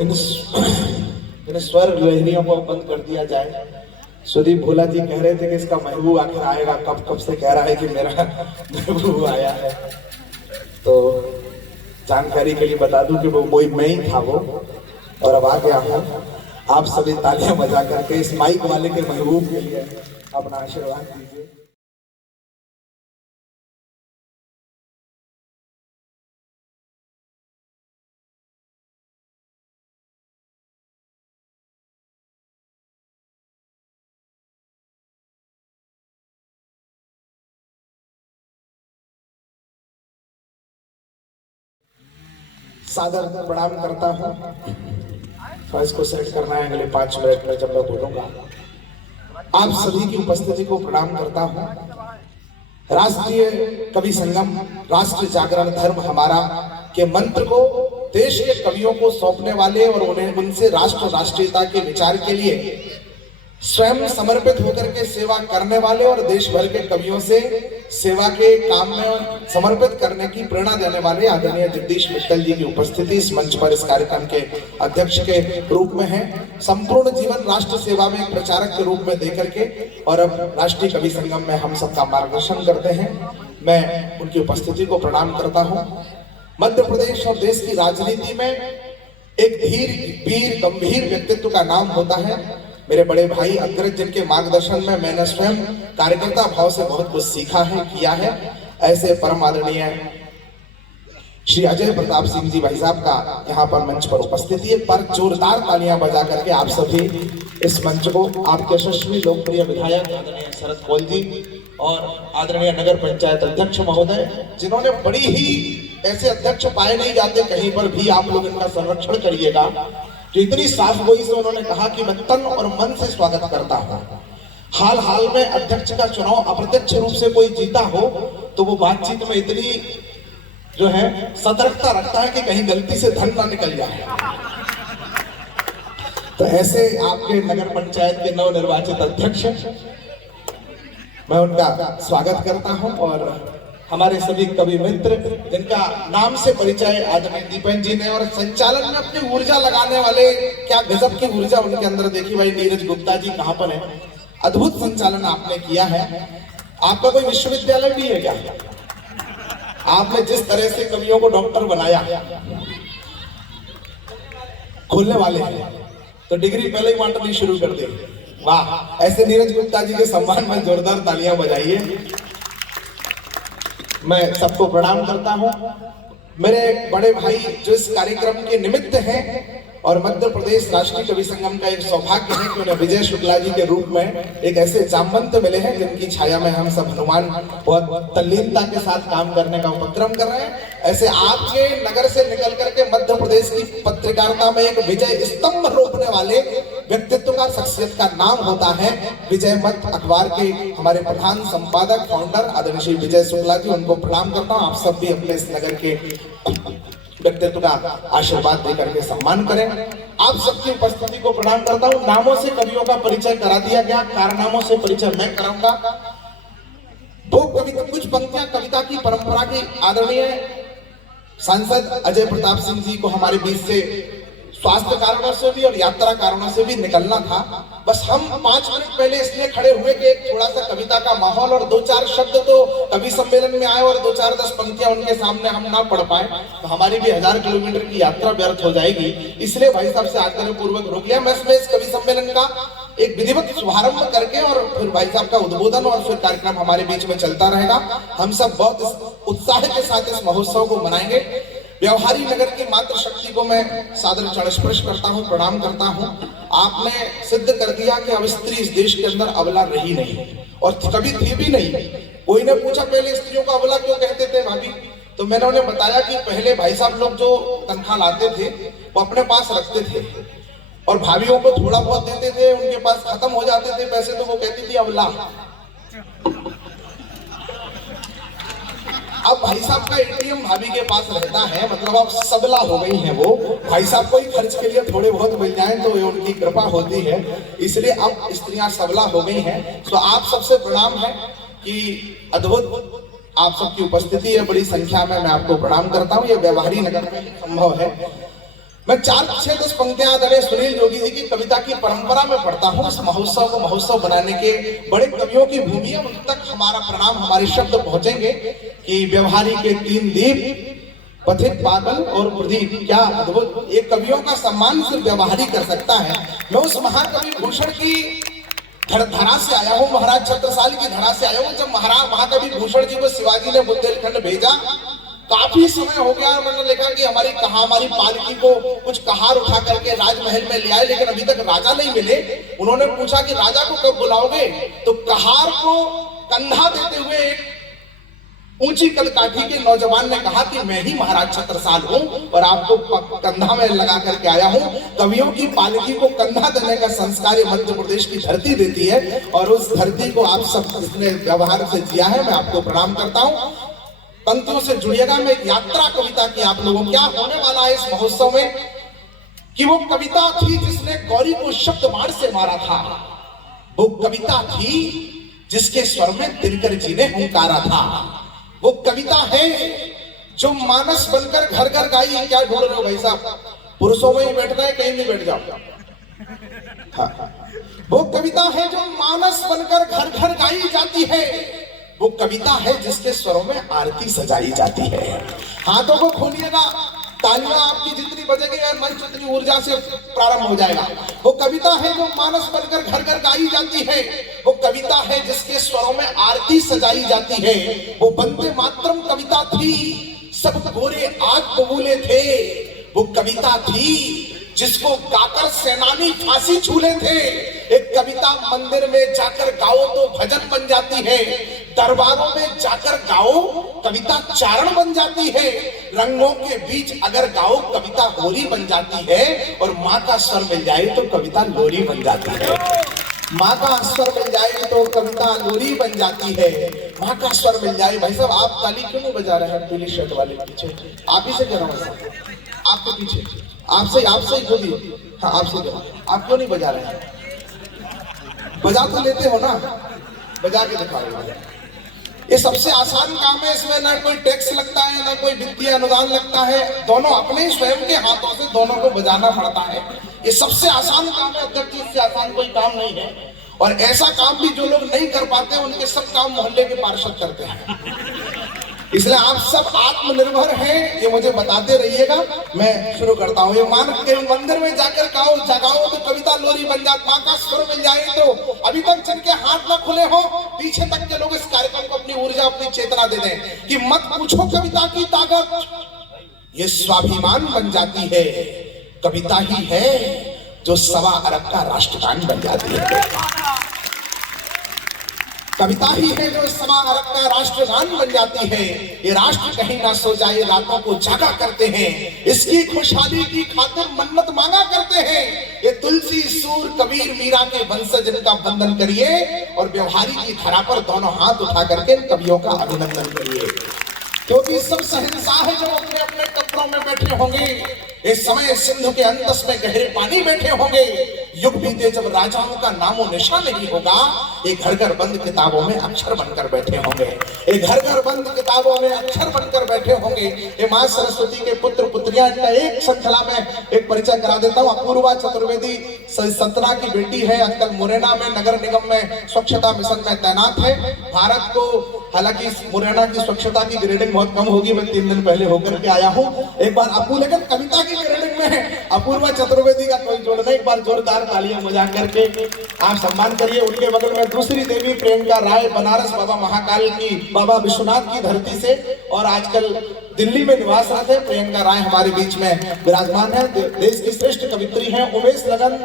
इन स्वर लहरियों को बंद कर दिया जाए। सुदीप भोला जी कह रहे थे कि इसका महबूब आखिर आएगा कब, कब से कह रहा है कि मेरा महबूब आया है। तो जानकारी के लिए बता दूं कि वो कोई मैं ही था वो, और अब आ गया हूँ। आप सभी तालियां बजा करके इस माइक वाले के महबूब के लिए अपना आशीर्वाद दीजिए। सादर प्रणाम करता हूँ। तो इसको सेट करना है अगले 5 मिनट में जब मैं बोलूंगा। आप सभी की उपस्थिति को प्रणाम करता हूँ। राष्ट्रीय कवि संगम राष्ट्र जागरण धर्म हमारा के मंत्र को देश के कवियों को सौंपने वाले और उन्हें उनसे राष्ट्र राष्ट्रीयता के विचार के लिए स्वयं समर्पित होकर के सेवा करने वाले और देश भर के कवियों से सेवा के काम में समर्पित करने की प्रेरणा देने वाले आदरणीय जगदीश मित्तल जी की उपस्थिति इस मंच पर इस कार्यक्रम के अध्यक्ष के रूप में है। संपूर्ण जीवन राष्ट्र सेवा में एक प्रचारक के रूप में देकर के और अब राष्ट्रीय कवि संगम में हम सबका मार्गदर्शन करते हैं। मैं उनकी उपस्थिति को प्रणाम करता हूँ। मध्य प्रदेश और देश की राजनीति में एक धीर वीर गंभीर व्यक्तित्व का नाम होता है। मेरे बड़े भाई अग्रज जिनके मार्गदर्शन में मैंने स्वयं कार्यकर्ता भाव से बहुत कुछ सीखा है, किया है, ऐसे परम आदरणीय श्री अजय प्रताप सिंह जी भाई साहब का यहाँ पर मंच पर उपस्थिति है। पर जोरदार तालियां बजा करके आप सभी इस मंच को आपके यशस्वी लोकप्रिय विधायक आदरणीय शरद कौल जी और आदरणीय नगर पंचायत अध्यक्ष महोदय, जिन्होंने बड़ी ही ऐसे अध्यक्ष पाए नहीं जाते कहीं पर भी, आप लोग इनका संरक्षण करिएगा। जो इतनी साफ गोई से उन्होंने कहा कि मैं तन और मन से स्वागत करता हूं। हाल में अध्यक्ष का चुनाव अप्रत्यक्ष रूप से कोई जीता हो तो वो बातचीत में इतनी जो है सतर्कता रखता है कि कहीं गलती से धन ना निकल जाए। तो ऐसे आपके नगर पंचायत के नवनिर्वाचित अध्यक्ष, मैं उनका स्वागत करता हूं। और हमारे सभी कवि मित्र जिनका नाम से परिचय आदरणीय दीपेन जी ने, और संचालन में अपनी ऊर्जा लगाने वाले, क्या गजब की ऊर्जा उनके अंदर देखी भाई। नीरज गुप्ता जी कहाँ पर है? अद्भुत संचालन आपने किया है। आपका कोई विश्वविद्यालय भी है क्या? आपने जिस तरह से कवियों को डॉक्टर बनाया, खोलने वाले हैं तो डिग्री पहले ही बांटनी शुरू कर दी। वाह! ऐसे नीरज गुप्ता जी के सम्मान में जोरदार तालियां बजाइए। मैं सबको प्रणाम करता हूं। मेरे बड़े भाई जो इस कार्यक्रम के निमित्त हैं, और मध्य प्रदेश राष्ट्रीय कवि संगम का एक सौभाग्य है कि उन्हें विजय शुक्ला जी के रूप में एक ऐसे जामवंत मिले हैं जिनकी छाया में हम सब हनुमान बहुत तल्लीनता के साथ काम करने का उपक्रम कर रहे हैं। ऐसे आपके नगर से निकल करके मध्य प्रदेश की पत्रकारिता में एक विजय स्तंभ रोपने वाले व्यक्तित्व का, शख्सियत का नाम होता है विजय मत अखबार के हमारे प्रधान संपादक फाउंडर आदरणीय श्री विजय शुक्ला जी। उनको प्रणाम करता हूँ। आप सब भी अपने इस नगर के व्यक्तित्व का आशीर्वाद देकर के सम्मान करें। आप सबकी उपस्थिति को प्रणाम करता हूं। नामों से कवियों का परिचय करा दिया गया, कारनामों से परिचय मैं कराऊंगा। दो कविता, कुछ पंक्तियां कविता की परंपरा की आदरणीय सांसद अजय प्रताप सिंह जी को हमारे बीच से स्वास्थ्य कारणों से भी और यात्रा कारणों से भी निकलना था। बस हम 5 मिनट पहले इसलिए खड़े हुए कि एक थोड़ा सा कविता का माहौल और 2-4 शब्द तो कवि सम्मेलन में आए और 2-4-10 पंक्तियां उनके सामने हम ना पढ़ पाए तो हमारी भी 1000 किलोमीटर की यात्रा व्यर्थ हो जाएगी। इसलिए भाई साहब से आग्रह पूर्वक रोक लिया। मैं इस कवि सम्मेलन का एक विधिवत शुभारंभ करके और फिर भाई साहब का उद्बोधन और फिर कार्यक्रम हमारे बीच में चलता रहेगा। हम सब बहुत उत्साह के साथ इस महोत्सव को मनाएंगे। व्यवहारी नगर की मात्र शक्ति को मैं सादर चरण स्पर्श करता हूं, प्रणाम करता हूं। आपने सिद्ध कर दिया कि अब स्त्री इस देश के अंदर अबला रही नहीं और कभी थी भी नहीं। कोई ने पूछा पहले स्त्रियों को अबला क्यों कहते थे भाभी, तो मैंने उन्हें बताया कि पहले भाई साहब लोग जो तनख्वाह लाते थे वो अपने पास रखते थे और भाभीयों को थोड़ा बहुत देते थे, उनके पास खत्म हो जाते थे पैसे तो वो कहती थी अबला। अब भाई साहब का एटीएम भाभी के पास रहता है, मतलब अब सबला हो गई हैं वो। भाई साहब को ही खर्च के लिए थोड़े बहुत मिल जाए तो ये उनकी कृपा होती है, इसलिए अब स्त्रियां सबला हो गई हैं। तो आप सबसे प्रणाम है कि अद्भुत आप सबकी उपस्थिति है बड़ी संख्या में। मैं आपको प्रणाम करता हूँ। ये व्यवहारी नगर में संभव है। मैं 4-6-10 पंक्तियां आदरणीय सुनील जोगी जी की कविता की परंपरा में पढ़ता हूँ। इस महोत्सव को महोत्सव बनाने के बड़े कवियों की भूमि है, उन तक हमारा प्रणाम, हमारे शब्द पहुंचेंगे कि व्यवहारी के 3 दीप, पथिक, बादल और प्रदीप। क्या अद्भुत! एक कवियों का सम्मान सिर्फ व्यवहारी कर सकता है। मैं उस महाकवि भूषण की धरा से आया हूँ, महाराज छत्रसाल की धरा से आया हूँ। जब महाकवि भूषण जी को शिवाजी ने बुंदेलखंड भेजा, काफी समय हो गया, उन्होंने लिखा कि हमारी पालकी को कुछ कहार उठा करके राजमहल में ले आए, लेकिन अभी तक राजा नहीं मिले। उन्होंने पूछा कि राजा को कब बुलाओगे? तो कहार को कंधा देते हुए एक ऊंची कदकाठी के नौजवान ने कहा कि मैं ही महाराज छत्रसाल हूं और आपको कंधा में लगा करके आया हूं। कवियों की पालकी को कंधा देने का संस्कार मध्य प्रदेश की धरती देती है, और उस धरती को आप सब इसने व्यवहार से जिया है। मैं आपको प्रणाम करता हूं। पंक्तियों से जुड़िएगा। मैं एक यात्रा कविता की आप लोगों, क्या होने वाला है इस महोत्सव में, कि वो कविता थी जिसने गौरी को शब्द बाण से मारा था। वो कविता थी जिसके स्वर में दिनकर जी ने हुंकारा था। वो कविता है जो मानस बनकर घर घर गाई। क्या ढूंढ रहे हो भाई साहब? पुरुषों में ही बैठना है, कहीं भी बैठ जाओ। हाँ। वो कविता है जो मानस बनकर घर घर गाई जाती है। वो कविता है जिसके स्वरों में आरती सजाई जाती है। हाथों को खोलिएगा, तालियां आपकी जितनी बजेगी मंच उतनी ऊर्जा से प्रारंभ हो जाएगा। वो कविता है जो मानस बनकर घर घर गाई जाती है। वो कविता है जिसके स्वरों में आरती सजाई जाती है। वो वंदे मातरम कविता थी, सब गोरे आग बबूले थे। वो कविता थी जिसको गाकर सेनानी फांसी झूले थे। एक कविता मंदिर में जाकर गाओ तो भजन बन जाती है, दरबारों में जाकर गाओ कविता चारण बन जाती है, रंगों के बीच अगर गाओ कविता होरी बन जाती है, और माँ का स्वर मिल जाए तो कविता लोरी बन जाती है। माँ का स्वर मिल जाए तो कविता लोरी बन जाती है। माँ का स्वर मिल जाए। भाई साहब आप ताली क्यों नहीं बजा रहे हैं? पीली शर्ट वाले पीछे, आप ही से कह रहा हूँ, आपके पीछे, आपसे ही बोलिए। हाँ आपसे, आप क्यों नहीं बजा रहे हैं? बजा तो लेते हो ना, बजा के दिखाओ। ये सबसे आसान काम है, इसमें ना कोई टैक्स लगता है, ना कोई वित्तीय अनुदान लगता है। दोनों अपने स्वयं के हाथों से दोनों को बजाना पड़ता है। ये सबसे आसान काम है अध्यक्ष, इससे आसान कोई काम नहीं है। और ऐसा काम भी जो लोग नहीं कर पाते उनके सब काम मोहल्ले के पार्षद करते हैं। इसलिए आप सब आत्मनिर्भर हैं, ये मुझे बताते रहिएगा। मैं शुरू करता हूँ। ये मान के मंदिर में जाकर गाओ जगाओ तो कविता लोरी बन जाती, माँ का स्वर मिल जाए तो। अभी तक जिनके हाथ न खुले हो, पीछे तक के लोग इस कार्यक्रम को अपनी ऊर्जा, अपनी चेतना दे दें कि मत पूछो कविता की ताकत, ये स्वाभिमान बन जाती है। कविता ही है जो 1.25 अरब का राष्ट्रगान बन जाती है। कविता ही है जो 1.25 अरब का राष्ट्रगान बन जाती है। ये राष्ट्र कहीं ना सो जाए रातों को जागा करते हैं, इसकी खुशहाली की खातिर मन्नत मांगा करते हैं। ये तुलसी, सूर, कबीर, मीरा के वंशज जिनका वंदन करिए, और व्यवहारी की धरा पर दोनों हाथ उठा करके कवियों का अभिनंदन करिए, क्योंकि सब शहंशाह है जो अपने अपने कपड़ों में बैठे होंगे। इस समय सिंधु के अंतस में गहरे पानी बैठे होंगे। युग बीते जब राजाओं का नामो निशान नहीं होगा, ये घर घर बंद किताबों में अक्षर बनकर बैठे होंगे। ये घर घर बंद किताबों में अक्षर बनकर बैठे होंगे। ये माँ सरस्वती के पुत्र पुत्रियां, इनका एक श्रृंखला में एक परिचय करा देता हूँ। अपूर्वा चतुर्वेदी सतना की बेटी है, आजकल मुरैना में नगर निगम में स्वच्छता मिशन में तैनात है। भारत को, हालांकि मुरैना की स्वच्छता की ग्रेडिंग बहुत कम होगी, मैं 3 दिन पहले होकर के आया हूँ। एक बार अपू, लेकिन कविता की ग्रेडिंग में अपूर्वा चतुर्वेदी का कोई जोड़ नहीं। एक बार जोरदार तालियां बजा करके आप सम्मान करिए। उनके बगल में दूसरी देवी प्रियंका राय, बनारस बाबा महाकाल की, बाबा विश्वनाथ की धरती से, और आजकल दिल्ली में निवासरत है प्रियंका राय हमारे बीच में विराजमान है। देश की श्रेष्ठ कवित्री हैं। उमेश लगन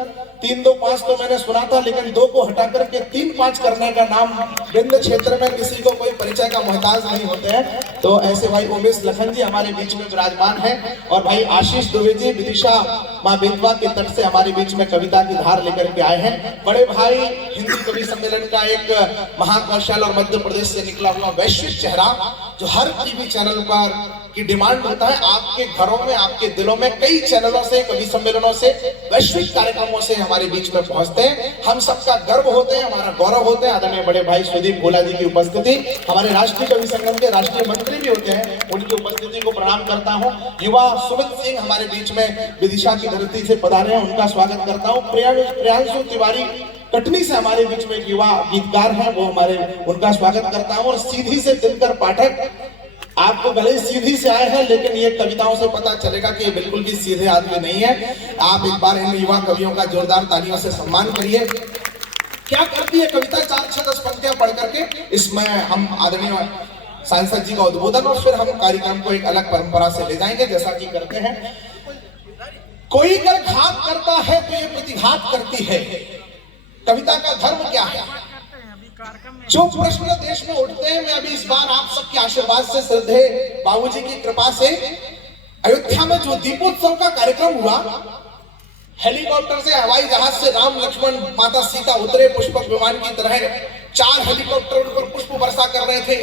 3, 2, 5 तो मैंने सुना था, लेकिन 2 को हटा करके 3, 5 करने का नाम विंध्य क्षेत्र में किसी को कोई परिचय का मोहताज नहीं होते हैं। तो ऐसे भाई उमेश लखन जी हमारे बीच में विराजमान है, और भाई आशीष दुबे जी विदिशा माँ बेतवा के तट से हमारे बीच में कविता की धार लेकर के आए हैं। बड़े भाई हिंदी कवि सम्मेलन का एक महाकौशल और मध्य प्रदेश से निकला हुआ वैश्विक चेहरा जो हर टीवी चैनल पर की डिमांड होता है, आपके घरों में, आपके दिलों में कई चैनलों से, कवि सम्मेलनों से, वैश्विक कार्यक्रमों से हमारे बीच में पहुंचते हैं। हम सबका गर्व होते हैं, हमारा गौरव होते हैं। आदरणीय बड़े भाई सुदीप गोला जी की उपस्थिति, हमारे राष्ट्रीय कवि संगम के राष्ट्रीय मंत्री भी होते हैं, उनकी उपस्थिति को प्रणाम करता हूँ। युवा सुमित सिंह हमारे बीच में विदिशा की धरती से पधारे हैं, उनका स्वागत करता हूँ। प्रियांशु तिवारी कटनी से हमारे बीच में युवा गीतकार हैं, वो उनका स्वागत करता हूँ। और सीधी से दिनकर पाठक, आपको भले ही सीधी से आए हैं, लेकिन ये कविताओं से पता चलेगा कि ये बिल्कुल भी सीधे आदमी नहीं है। आप एक बार इन युवा कवियों का जोरदार तालियों से सम्मान करिए। क्या करती है कविता, 4-6-10 पंक्तियां पढ़ करके इसमें हम आदरणीय सांसद जी का उद्बोधन, और फिर हम कार्यक्रम को एक अलग परंपरा से ले जाएंगे, जैसा कि करते हैं। कोई कर घात करता है तो ये प्रतिघात करती है। कविता का धर्म क्या है? जो प्रश्न देश में उठते हैं, मैं अभी इस बार आप सबके आशीर्वाद से, श्रद्धे बाबूजी की कृपा से, अयोध्या में जो दीपोत्सव का कार्यक्रम हुआ, हेलीकॉप्टर से, हवाई जहाज से राम लक्ष्मण माता सीता उतरे, पुष्पक विमान की तरह 4 हेलीकॉप्टर उन पर पुष्प वर्षा कर रहे थे।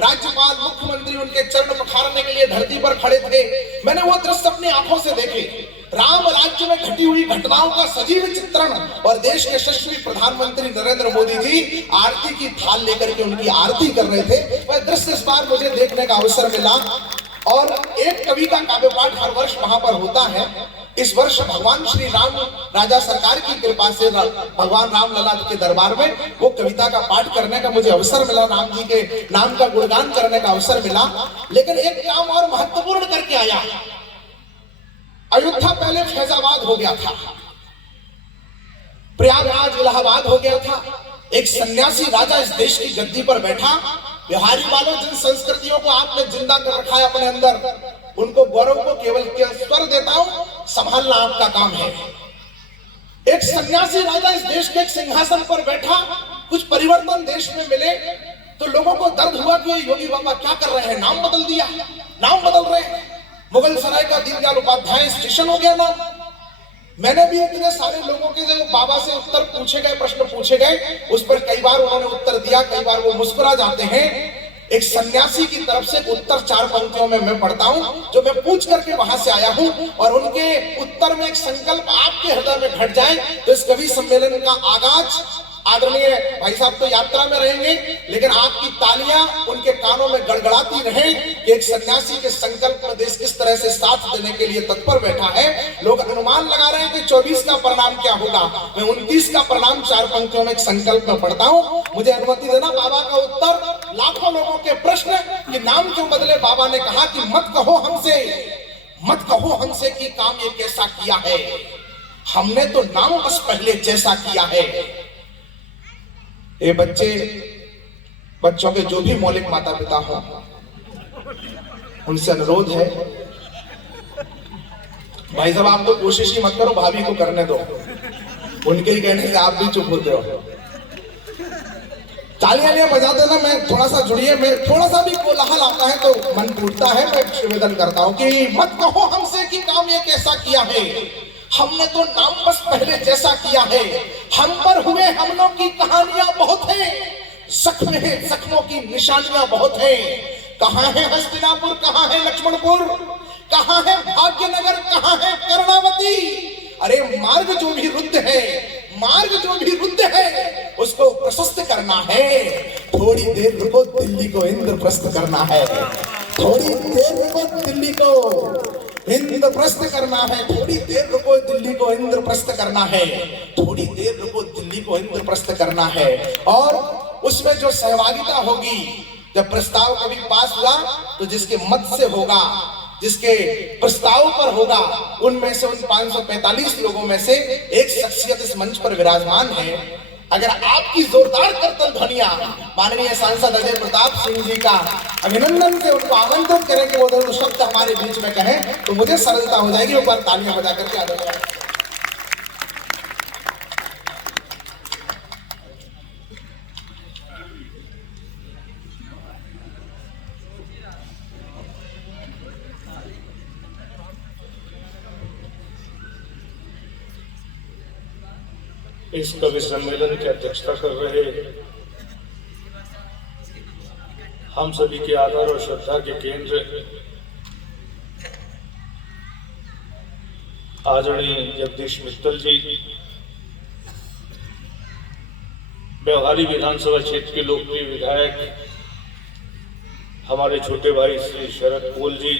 राज्यपाल, मुख्यमंत्री उनके चरण पखारने के लिए धरती पर खड़े थे। मैंने वो दृश्य अपनी आंखों से देखे। राम राज्य में घटी हुई घटनाओं का सजीव चित्रण, और देश के यशस्वी प्रधानमंत्री नरेंद्र मोदी जी आरती की थाल लेकर के उनकी आरती कर रहे थे। वह दृश्य इस बार मुझे देखने का अवसर मिला। और एक कवि का काव्य पाठ हर वर्ष वहां पर होता है। इस वर्ष भगवान श्री राम राजा सरकार की कृपा से भगवान राम लला के दरबार में वो कविता का पाठ करने का मुझे अवसर मिला, राम जी के नाम का गुणगान करने का अवसर मिला। लेकिन एक काम और महत्वपूर्ण करके आया। अयोध्या पहले फैजाबाद हो गया था, प्रयागराज इलाहाबाद हो गया था। एक सन्यासी राजा इस देश की गद्दी पर बैठा। बिहारी वालों, जिन संस्कृतियों को आपने जिंदा कर रखा है अपने अंदर, उनको गौरव को केवल स्वर देता हूं, संभालना आपका काम है। एक सन्यासी राजा इस देश के एक सिंहासन पर बैठा। कुछ परिवर्तन देश में मिले तो लोगों को दर्द हुआ कि योगी बाबा क्या कर रहे हैं, नाम बदल दिया, नाम बदल रहे हैं। मुगल सराय का दीनदयाल उपाध्याय स्टेशन हो गया नाम। मैंने भी इतने सारे लोगों के जो बाबा से उत्तर पूछे गए, प्रश्न पूछे गए, उस पर कई बार उन्होंने उत्तर दिया, कई बार वो मुस्कुरा जाते हैं। एक सन्यासी की तरफ से उत्तर 4 पंक्तियों में मैं पढ़ता हूं, जो मैं पूछ करके वहां से आया हूं, और उनके उत्तर में एक संकल्प आपके हृदय में घट जाए तो इस कवि सम्मेलन का आगाज, आदरणीय भाई साहब तो यात्रा में रहेंगे, लेकिन आपकी तालियां उनके कानों में गड़गड़ाती रहें कि एक सन्यासी के संकल्प में देश किस तरह से साथ देने के लिए तत्पर बैठा है। लोग अनुमान लगा रहे हैं कि 24 का परिणाम क्या होगा। मैं 29 का परिणाम 4 पंक्तियों में एक संकल्प में पढ़ता हूं। मुझे अनुमति देना। बाबा का उत्तर, लाखों लोगों के प्रश्न कि नाम क्यों बदले। बाबा ने कहा कि मत कहो हमसे कि काम ये कैसा किया है, हमने तो नाम बस पहले जैसा किया है। ये बच्चों के जो भी मौलिक माता पिता हो, उनसे अनुरोध है, भाई साहब आप तो कोशिश ही मत करो, भाभी को करने दो, उनके ही कहने से आप भी चुप होते हो। तालियां बजा देना। मैं थोड़ा सा जुड़िए, मैं थोड़ा सा भी कोलाहल आता है तो मन टूटता है। मैं निवेदन करता हूं कि मत कहो हमसे कि काम ये कैसा किया है, हमने तो नाम बस पहले जैसा किया है। हम पर हुए हमलों की कहानियां बहुत हैं, जख्मों की निशानियां बहुत हैं। कहां है हस्तिनापुर, कहां है लक्ष्मणपुर, कहां है भाग्यनगर, कहां है कर्णावती। अरे मार्ग जो भी रुद्ध है उसको प्रशस्त करना है। थोड़ी देर रुको, दिल्ली को इंद्रप्रस्थ करना है। थोड़ी देर रुको, दिल्ली को इंद्रप्रस्थ करना है। थोड़ी देर रुको, दिल्ली को इंद्रप्रस्थ करना है। थोड़ी देर रुको, दिल्ली को इंद्रप्रस्थ करना है। और उसमें जो सहभागिता होगी, जब प्रस्ताव कभी पास हुआ तो जिसके मत से होगा, जिसके प्रस्ताव पर होगा, उनमें से उन 545 लोगों में से एक शख्सियत इस मंच पर विराजमान है। अगर आपकी जोरदार करतल ध्वनियां माननीय सांसद अजय प्रताप सिंह जी का अभिनंदन से उनको आमंत्रित करें कि वो दोनों शब्द हमारे बीच में कहें, तो मुझे सरलता हो जाएगी। एक बार तालियां बजा करके आ जाए। इस कवि सम्मेलन की अध्यक्षता कर रहे हम सभी के आदर और श्रद्धा के केंद्र आदरणीय जगदीश मित्तल जी, व्यवहारी विधानसभा क्षेत्र के लोकप्रिय विधायक हमारे छोटे भाई श्री शरद कोल जी,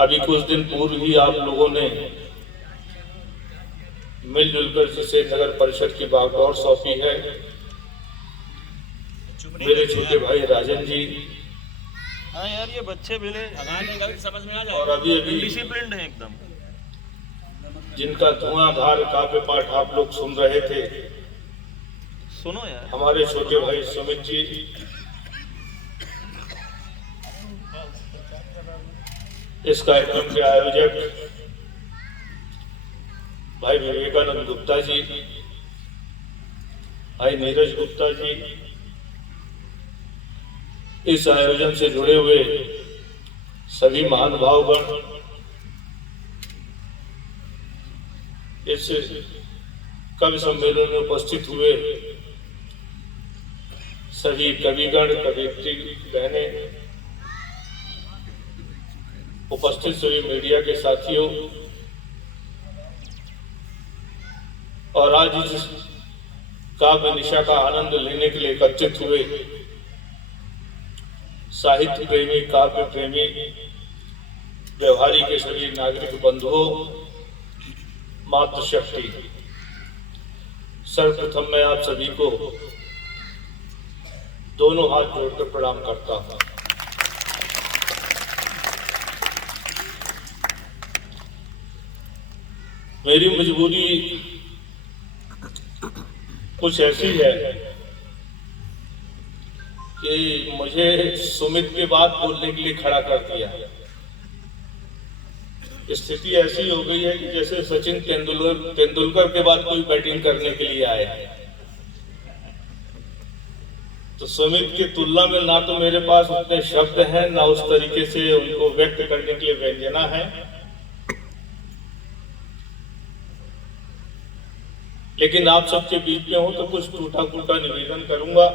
अभी कुछ दिन पूर्व ही आप लोगों ने मिलजुल कर जिसे नगर परिषद की बागडोर सौंपी है, मेरे छोटे भाई राजन जी। हाँ यार, ये बच्चे मिले समझ में आ जाए और अभी अभी डिसिप्लिन्ड है एकदम। जिनका धुआंधार काव्य पाठ आप लोग सुन रहे थे, सुनो यार, हमारे छोटे भाई सुमित जी, इस कार्यक्रम के आयोजक भाई विवेकानंद गुप्ता जी, भाई नीरज गुप्ता जी, इस आयोजन से जुड़े हुए सभी महानुभावगण, इस कवि सम्मेलन में उपस्थित हुए सभी कविगण, कवियत्री बहने, उपस्थित सभी मीडिया के साथियों, और आज इस काव्य निशा का आनंद लेने के लिए एकत्रित हुए साहित्य प्रेमी, काव्य प्रेमी, व्यवहारी के सभी नागरिक बंधुओं, मातृशक्ति, सर्वप्रथम मैं आप सभी को दोनों हाथ जोड़कर प्रणाम करता हूं। मेरी मजबूरी कुछ ऐसी है कि मुझे सुमित के बाद बोलने के लिए खड़ा कर दिया। स्थिति ऐसी हो गई है कि जैसे सचिन तेंदुलकर के बाद कोई बैटिंग करने के लिए आए, तो सुमित की तुलना में ना तो मेरे पास उतने शब्द हैं, ना उस तरीके से उनको व्यक्त करने के लिए व्यंजना है। लेकिन आप सबके बीच में हूं तो कुछ टूटा फूटा निवेदन करूंगा।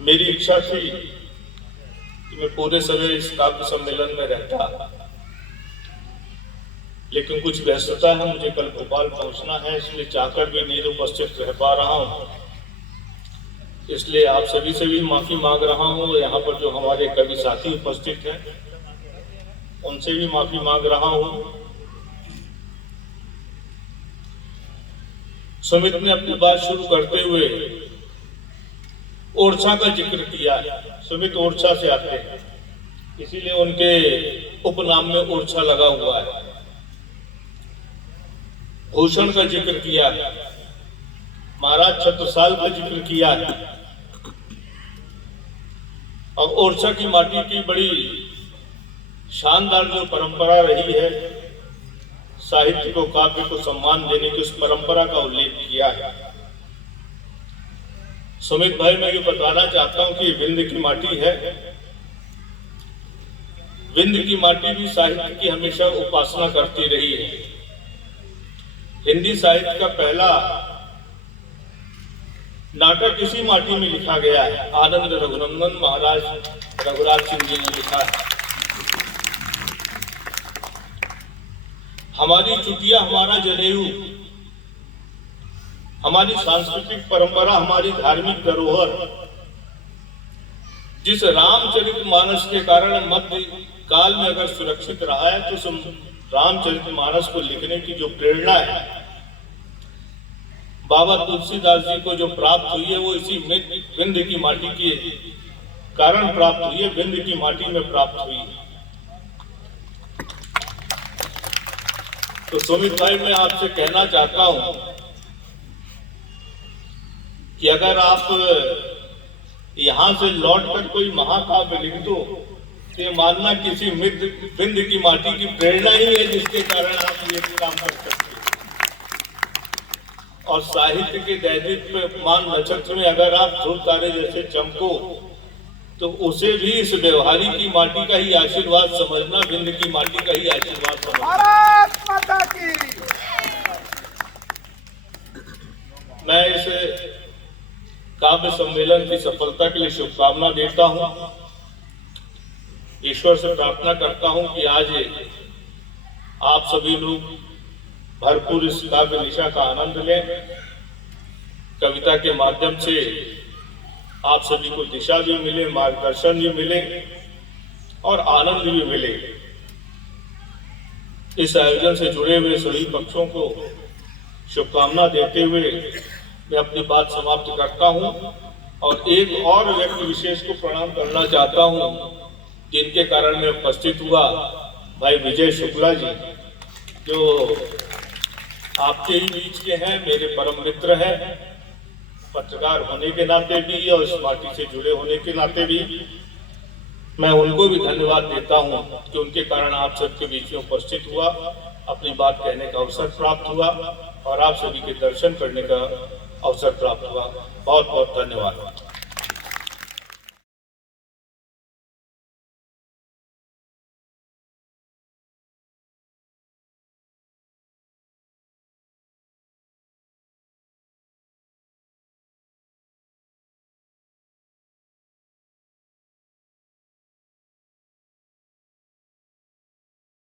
मेरी इच्छा थी कि मैं पूरे समय इस काव्य सम्मेलन में रहता, लेकिन कुछ व्यस्तता है, मुझे कल भोपाल पहुंचना है, इसलिए चाहकर भी नहीं उपस्थित रह पा रहा हूं। इसलिए आप सभी से भी माफी मांग रहा हूं। यहाँ पर जो हमारे कवि साथी उपस्थित हैं उनसे भी माफी मांग रहा हूं। सुमित ने अपनी बात शुरू करते हुए ओरछा का जिक्र किया। सुमित ओरछा से आते हैं, इसीलिए उनके उपनाम में ओरछा लगा हुआ है। भूषण का जिक्र किया, महाराज छत्रसाल का जिक्र किया है, और ओरछा की माटी की बड़ी शानदार जो परंपरा रही है, साहित्य को, काव्य को सम्मान देने की उस परंपरा का उल्लेख किया है। सुमित भाई, मैं ये बताना चाहता हूं कि ये विंध्य की माटी है। विंध्य की माटी भी साहित्य की हमेशा उपासना करती रही है। हिंदी साहित्य का पहला नाटक इसी माटी में लिखा गया है। आनंद रघुनंदन महाराज रघुराज सिंह जी ने लिखा है। हमारी चुटिया, हमारा जनेऊ, हमारी सांस्कृतिक परंपरा, हमारी धार्मिक धरोहर, जिस रामचरितमानस के कारण मध्य काल में अगर सुरक्षित रहा है, तो रामचरितमानस को लिखने की जो प्रेरणा है बाबा तुलसीदास जी को जो प्राप्त हुई है, वो इसी विंध्य की माटी के कारण प्राप्त हुई है, विंध्य की माटी में प्राप्त हुई है। तो सुमित भाई, मैं आपसे कहना चाहता हूं कि अगर आप यहां से लौटकर कोई महाकाव्य लिख दो, तो ये मानना किसी विंध्य की माटी की प्रेरणा ही है जिसके कारण आप ये काम कर सकते हैं। और साहित्य के दैदिप्यमान नक्षत्र में अगर आप ध्रुव तारे जैसे चमको, तो उसे भी इस व्यवहारी की माटी का ही आशीर्वाद समझना, विंध्य की माटी का ही आशीर्वाद समझना। मैं इस काव्य सम्मेलन की सफलता के लिए शुभकामना देता हूं। ईश्वर से प्रार्थना करता हूं कि आज आप सभी लोग भरपूर इस काव्य निशा का आनंद लें। कविता के माध्यम से आप सभी को दिशा भी मिले, मार्गदर्शन भी मिले और आनंद भी मिले। इस आयोजन से जुड़े हुए सभी पक्षों को शुभकामना देते हुए मैं अपनी बात समाप्त करता हूं और एक और व्यक्ति विशेष को प्रणाम करना चाहता हूं जिनके कारण मैं उपस्थित हुआ, भाई विजय शुक्ला जी, जो आपके ही बीच के हैं, मेरे परम मित्र हैं, पत्रकार होने के नाते भी और इस पार्टी से जुड़े होने के नाते भी मैं उनको भी धन्यवाद देता हूं कि उनके कारण आप सबके बीच में उपस्थित हुआ, अपनी बात कहने का अवसर प्राप्त हुआ और आप सभी के दर्शन करने का अवसर प्राप्त हुआ। बहुत बहुत धन्यवाद।